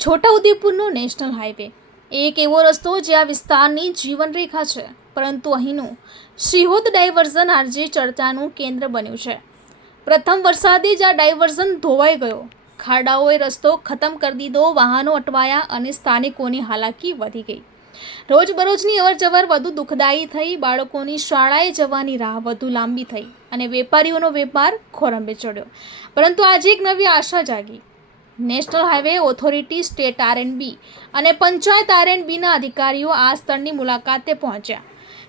છોટાઉદેપુરનો national highway એક એવો રસ્તો જે આ વિસ્તારની જીવનરેખા છે. પરંતુ અહીંનું શ્રીહોદ ડાયવર્ઝન આજે ચર્ચાનું કેન્દ્ર બન્યું છે. પ્રથમ વરસાદે જ આ ડાયવર્ઝન ધોવાઈ ગયો. ખાડાઓએ રસ્તો ખતમ કરી દીધો, વાહનો અટવાયા અને સ્થાનિકોની હાલાકી વધી ગઈ. રોજબરોજની અવરજવર વધુ દુઃખદાયી થઈ, બાળકોની શાળાએ જવાની રાહ વધુ લાંબી થઈ અને વેપારીઓનો વેપાર ખોરંબે ચડ્યો. પરંતુ આજે એક નવી આશા જાગી. National highway authority state RNB અને પંચાયત આરએનબીના અધિકારીઓ આ સ્થળની મુલાકાતે પહોંચ્યા.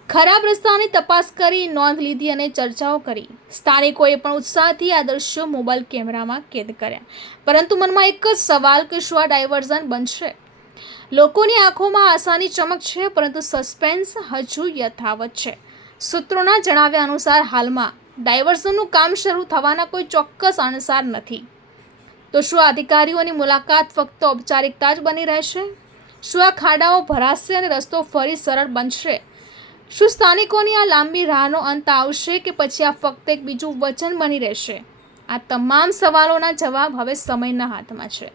ખરાબ રસ્તાની તપાસ કરી, નોંધ લીધી અને ચર્ચાઓ કરી. સ્થાનિકોએ પણ ઉત્સાહથી આ દ્રશ્યો મોબાઈલ કેમેરામાં કેદ કર્યા. પરંતુ મનમાં એક જ સવાલ, કે શું આ ડાયવર્ઝન બનશે? લોકોની આંખોમાં આશાની ચમક છે, પરંતુ સસ્પેન્સ હજુ યથાવત છે. સૂત્રોના જણાવ્યા અનુસાર, હાલમાં ડાયવર્ઝનનું કામ શરૂ થવાના કોઈ ચોક્કસ અણસાર નથી. તો શું અધિકારીઓની મુલાકાત ફક્ત ઔપચારિકતા જ બની રહેશે? શું આ ખાડાઓ ભરાશે અને રસ્તો ફરી સરળ બનશે? શું સ્થાનિકોની આ લાંબી રાહનો અંત આવશે કે પછી આ ફક્ત એક બીજું વચન બની રહેશે? આ તમામ સવાલોના જવાબ હવે સમયના હાથમાં છે.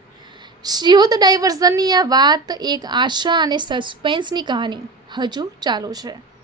શ્રીહોદ ડાયવર્ઝનની આ વાત એક આશા અને સસ્પેન્સની કહાની હજુ ચાલુ છે.